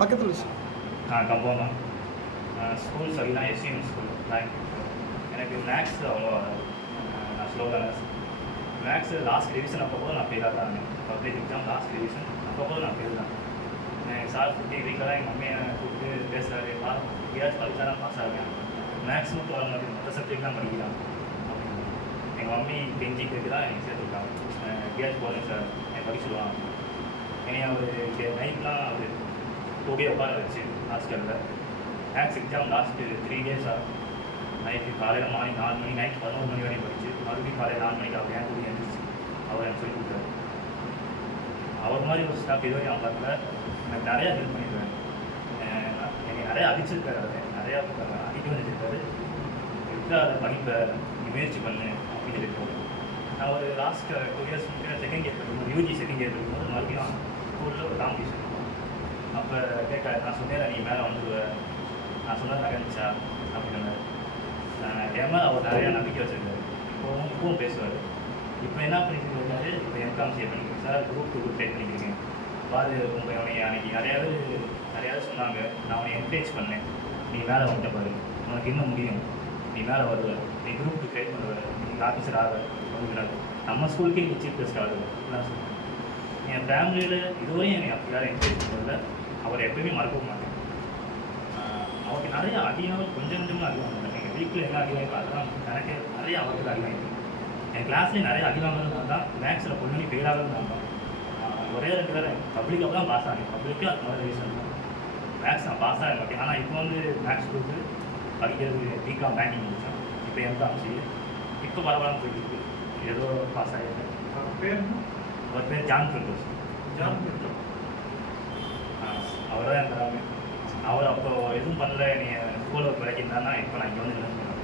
பக்கத்தில் கம்பம் தான். ஸ்கூல் சொல்லினா எஸ்சிஎம் ஸ்கூல். எனக்கு மேக்ஸ் அவ்வளோ நான் ஸ்லோ தான். மேக்ஸு லாஸ்ட் ரிவிஷன் அப்போ கூட நான் ஃபெயிலாக தான் இருந்தேன். பப்ளிக் எக்ஸாம் லாஸ்ட் ரிவிஷன் அப்போ கூட நான் ஃபெயில் தான். சார் சுற்றி வீட்டில் எங்கள் மம்மியை கூப்பிட்டு பேசுகிறாரு, எப்படியாச்சும் படித்தா தான் பாஸ் ஆகுவேன், மேக்ஸ் மட்டும் வர மாதிரி மற்ற சப்ஜெக்ட் தான் படிக்கலாம் அப்படின்னு. எங்கள் மம்மி கெஞ்சி கேட்டு தான் எனக்கு சேர்த்துருக்காங்க. எப்படியாச்சும் போகிறேன் சார், எனக்கு படிச்சுடுவான். என்னை அவர் நைட்லாம் அவர் கூடிய உட்கார வச்சு ஹாஸ்டலில் மேக்ஸ் எக்ஸாம் லாஸ்ட்டு 3 டேஸாக நைட்டு காலையில் மார்னிங் 4 மணி நைட்டு 11 மணி வரையும் படிச்சு மறுபடியும் காலையில் 4 மணிக்கு அவர் என் கூட எழுந்திரிச்சு அவர் எனக்கு சொல்லி கொடுத்தாரு. அவர் மாதிரி ஒரு ஸ்டாஃப் இதுவரையும் அவன் பார்க்கல. எனக்கு நிறையா ஹெல்ப் பண்ணிடுவேன். எனக்கு நிறையா அடிச்சிருக்காரு. அவர் நிறையா அடிக்க வச்சுருக்காரு. எடுத்து அதை படிப்பை நீ முயற்சி பண்ணு அப்படின்னு சொல்லியிருக்காரு. நான் ஒரு லாஸ்ட் 2 இயர்ஸ் செகண்ட் இயர் படிக்கும்போது யூஜி செகண்ட் இயர் படிக்கும்போது மறுபடியும் ஸ்கூலில் ஒரு காம்படிஷன். அப்போ கேட்காரு, நான் சொன்னேன் நீ மேலே வந்துடுவேன், நான் சொன்னது நடந்துச்சா அப்படின்னு. ஏமா அவர் நிறையா நம்பிக்கை வச்சுருக்காரு. இப்போவும் பேசுவார். இப்போ என்ன பண்ணிட்டு இருக்காரு, இப்போ எம்காம்சிஏ பண்ணிக்கிறேன் சார், குரூப் 2 ட்ரை பண்ணிக்கிறேன் பாரு. உன்னை அன்றைக்கி நிறையாவது சொன்னாங்க, நான் அவனை என்கரேஜ் பண்ணேன். நீ மேலே வந்துட்ட பாரு, உனக்கு இன்னும் முடியும், நீ மேலே வருவ, நீ குரூப் 2 ட்ரை பண்ணுவ, நீ ஆஃபீஸர் ஆக வந்துவிடாது, நம்ம ஸ்கூலுக்கே நீ சீஃப் கெஸ்ட் ஆகுது அப்படிலாம் சொல்லுவேன். என் ஃபேமிலியில் இதுவரையும் என்னை அப்படி யாரும் என்கரேஜ் பண்ணதில்லை. அவரை எப்பயுமே மறக்க மாட்டேன். அவருக்கு நிறைய அதிகம் கொஞ்சம் கொஞ்சமாக அதிகம். எங்கள் வீட்டில் என்ன அதிகம் அதெல்லாம் எனக்கு நிறைய அவருக்கு அதிகம். என் கிளாஸ்லேயும் நிறைய அதிகமாக தான் மேக்ஸில் பொண்ணு ஃபெயிலாக இருந்தாங்க. ஒரே இருக்கிற பப்ளிக் அப்போ தான் பாஸ் ஆகிடும். பப்ளிக்கும் அது மாதிரி ரீசன் தான். மேக்ஸ் நான் பாஸ் ஆக மாட்டேன். ஆனால் இப்போ வந்து மேக்ஸ் கொடுத்து படிக்கிறது பிகாம் பேங்கிங் முடித்தேன். இப்போ எம்காம்சி இப்போ பரவாயில்ல போயிட்டு இருக்கு. ஏதோ பாஸ் ஆகிடுது. அவர் பேர் ஜான் பிரதோஷ். அவர் தான் இருந்தாங்க. அவர் அப்போ எதுவும் பண்ணல, நீ ஸ்கூலில் விளக்கியிருந்தாருன்னா இப்போ நான் இங்கே வந்து நினைக்கிறேன்.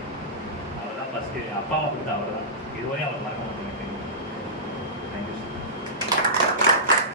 அவர் தான் ஃபஸ்ட்டு அப்பா அம்மா கொடுத்தா அவர் தான். இதுவரையும் அவர் மறக்க